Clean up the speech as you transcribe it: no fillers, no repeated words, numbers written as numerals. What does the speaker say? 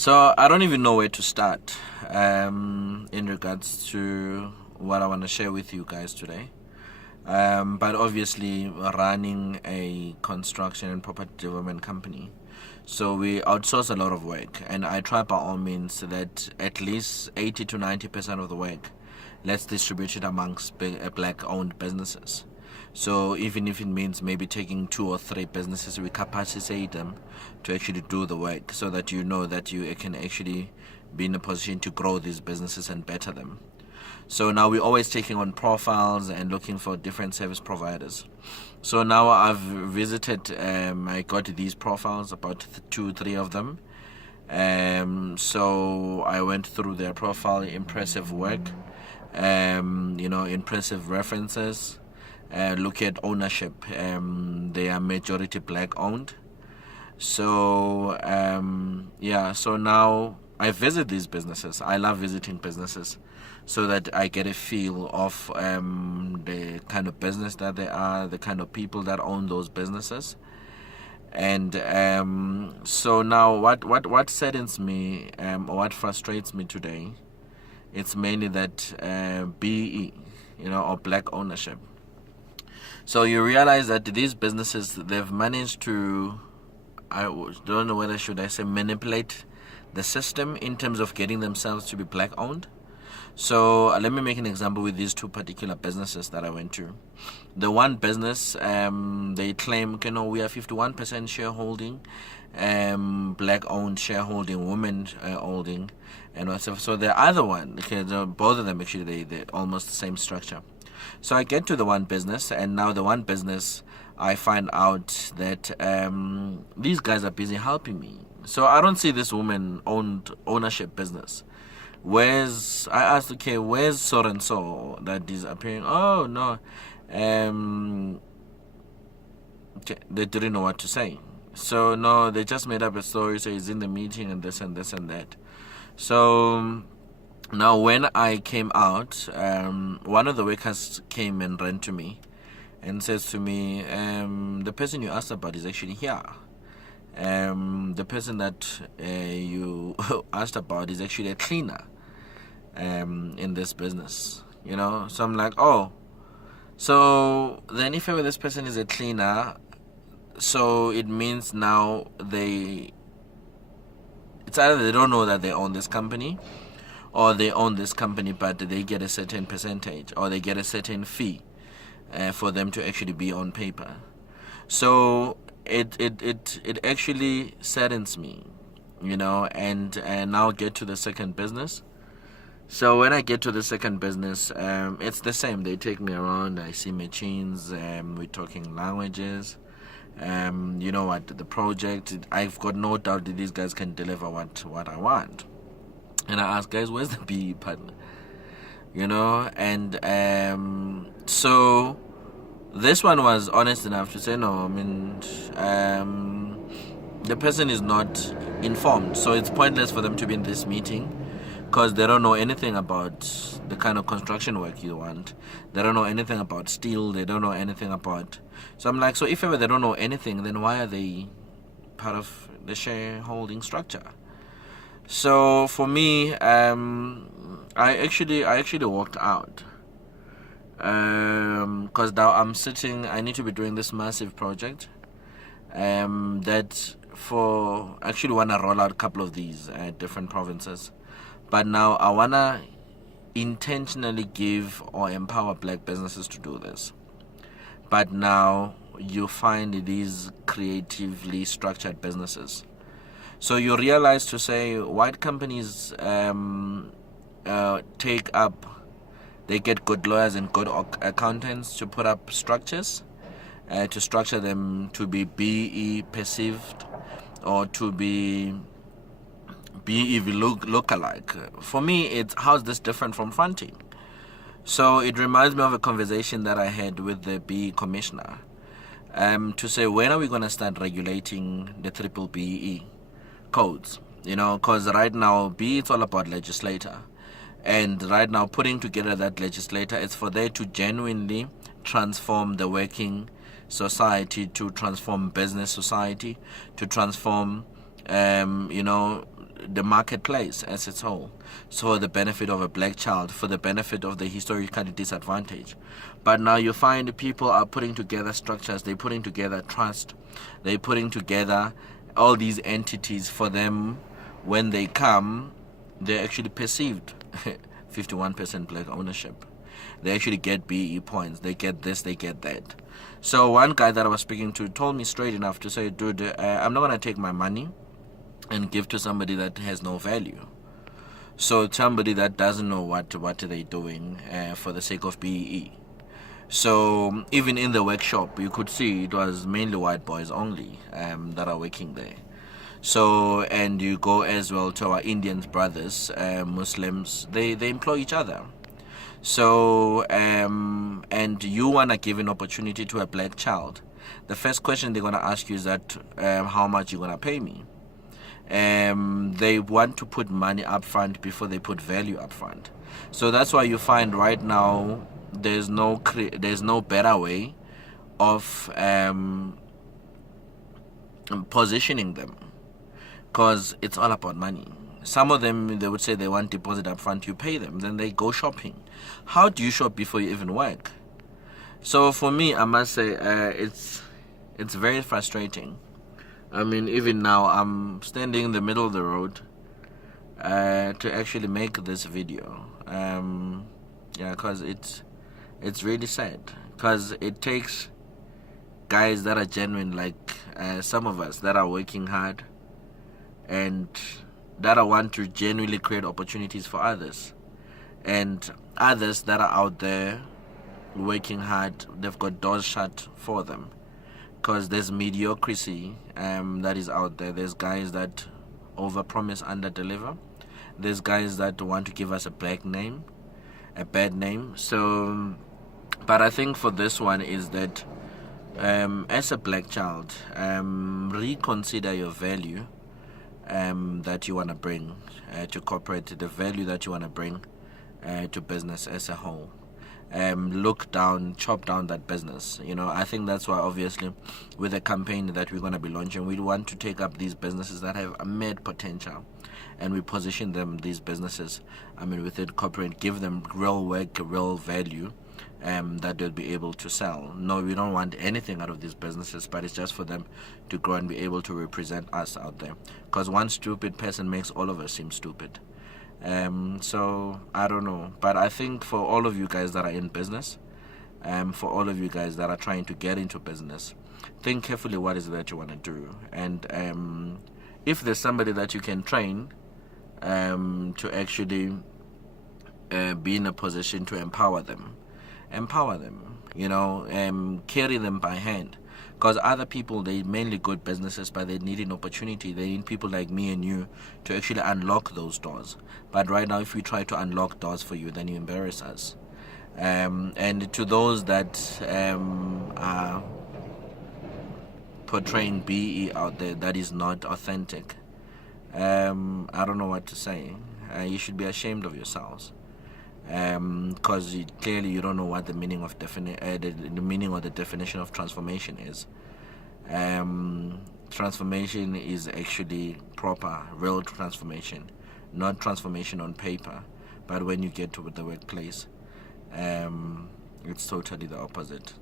So I don't even know where to start in regards to what I want to share with you guys today. But obviously, running a construction and property development company, so we outsource a lot of work, and I try by all means that at least 80 to 90% of the work, let's distribute it amongst black-owned businesses. So even if it means maybe taking 2 or 3 businesses, we capacitate them to actually do the work, so that you know that you can actually be in a position to grow these businesses and better them. So now we're always taking on profiles and looking for different service providers. So now I've visited, I got these profiles, about 2-3 of them. So I went through their profile, impressive work, impressive references. Look at ownership. They are majority black owned. So so now I visit these businesses. I love visiting businesses so that I get a feel of the kind of business that they are, the kind of people that own those businesses. And so now what saddens me, or what frustrates me today, it's mainly that BE, or black ownership. So you realize that these businesses, they've managed to, I don't know whether should I say manipulate the system in terms of getting themselves to be black owned. So let me make an example with these 2 particular businesses that I went to. The one business, they claim, we are 51% shareholding, black owned shareholding, women holding, and whatever. So the other one, both of them actually, they're almost the same structure. So I get to the one business, and now the one business, I find out that these guys are busy helping me. So I don't see this woman-owned ownership business. I asked, okay, where's so and so that is appearing? Oh no, they didn't know what to say. So no, they just made up a story. So he's in the meeting and this and this and that. So now when I came out, one of the workers came and ran to me and says to me, the person you asked about is actually here. The person that you asked about is actually a cleaner in this business, So I'm like, oh, so then if ever this person is a cleaner, so it means now it's either they don't know that they own this company, or they own this company but they get a certain percentage, or they get a certain fee for them to actually be on paper. So it actually saddens me, and now get to the second business. So when I get to the second business, it's the same. They take me around, I see machines, we're talking languages, the project, I've got no doubt that these guys can deliver what I want. And I ask, guys, where's the BE partner? And so this one was honest enough to say, no, the person is not informed. So it's pointless for them to be in this meeting, because they don't know anything about the kind of construction work you want. They don't know anything about steel. They don't know anything about... So I'm like, so if ever they don't know anything, then why are they part of the shareholding structure? So for me, I actually walked out, because now I'm sitting. I need to be doing this massive project, that for actually want to roll out a couple of these different provinces, but now I wanna intentionally give or empower black businesses to do this. But now you find these creatively structured businesses. So you realize to say white companies they get good lawyers and good accountants to put up structures, to structure them to be BE perceived, or to be BE look-alike. For me, how's this different from fronting? So it reminds me of a conversation that I had with the BE commissioner, to say, when are we going to start regulating the triple BE codes? Because right now, BE, it's all about legislator. And right now, putting together that legislator is for they to genuinely transform the working society, to transform business society, to transform, the marketplace as its whole, so for the benefit of a black child, for the benefit of the historically disadvantaged. But now you find people are putting together structures, they're putting together trust, they're putting together all these entities for them. When they come, they're actually perceived 51% black ownership. They actually get BE points, they get this, they get that. So one guy that I was speaking to told me straight enough to say, dude, I'm not going to take my money and give to somebody that has no value. So somebody that doesn't know what they're doing for the sake of BEE. So even in the workshop, you could see it was mainly white boys only that are working there. So, and you go as well to our Indian brothers, Muslims, they employ each other. So, and you want to give an opportunity to a black child, the first question they're going to ask you is that, how much you going to pay me? They want to put money up front before they put value up front. So that's why you find right now there's no better way of positioning them, because it's all about money. Some of them, they would say they want deposit up front, you pay them, then they go shopping. How do you shop before you even work? So for me, I must say, it's very frustrating. I mean, even now, I'm standing in the middle of the road to actually make this video. Yeah, because it's really sad. Because it takes guys that are genuine, like some of us that are working hard and that I want to genuinely create opportunities for others, and others that are out there working hard, they've got doors shut for them, because there's mediocrity that is out there. There's guys that overpromise, underdeliver. There's guys that want to give us a bad name. So, but I think for this one is that as a black child, reconsider your value that you want to bring to corporate, the value that you want to bring to business as a whole. Chop down that business. I think that's why, obviously, with the campaign that we're going to be launching, we want to take up these businesses that have a mad potential, and we position these businesses, within corporate, give them real work, real value, that they'll be able to sell. No, we don't want anything out of these businesses, but it's just for them to grow and be able to represent us out there, because one stupid person makes all of us seem stupid. So I don't know, but I think for all of you guys that are in business, for all of you guys that are trying to get into business, think carefully what is it that you want to do, and if there's somebody that you can train to actually be in a position to empower them, carry them by hand, because other people, they mainly good businesses, but they need an opportunity. They need people like me and you to actually unlock those doors. But right now, if we try to unlock doors for you, then you embarrass us. And to those that are portraying BE out there that is not authentic, I don't know what to say. You should be ashamed of yourselves, because clearly you don't know what the meaning of the meaning or the definition of transformation is. Transformation is actually proper, real transformation, not transformation on paper, but when you get to the workplace, it's totally the opposite.